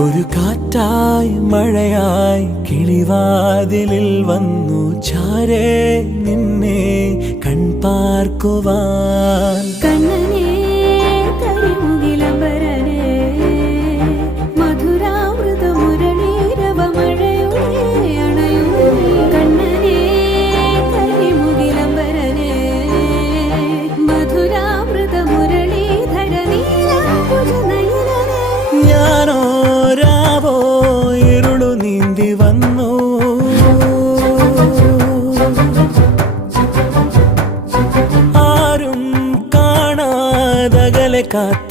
ഒരു കാറ്റായി മഴയായി കിളിവാതിലിൽ വന്നു ചാരേ നിന്നെ കൺപാർക്കുവാൻ. കണ്ണനേ കരിമുകിലംബരനേ മധുരാമൃത മുരളീരവ മഴയുടെ അണയുന്നേ. കണ്ണനേ കരിമുകിലംബരനേ മധുരാമൃത മുരളീധര നീലാംബുജ നയനനേ. ഞാനോ രാവോ ഇരുളു നീന്തി വന്നു, ആരും കാണാതകലെ കാത്തു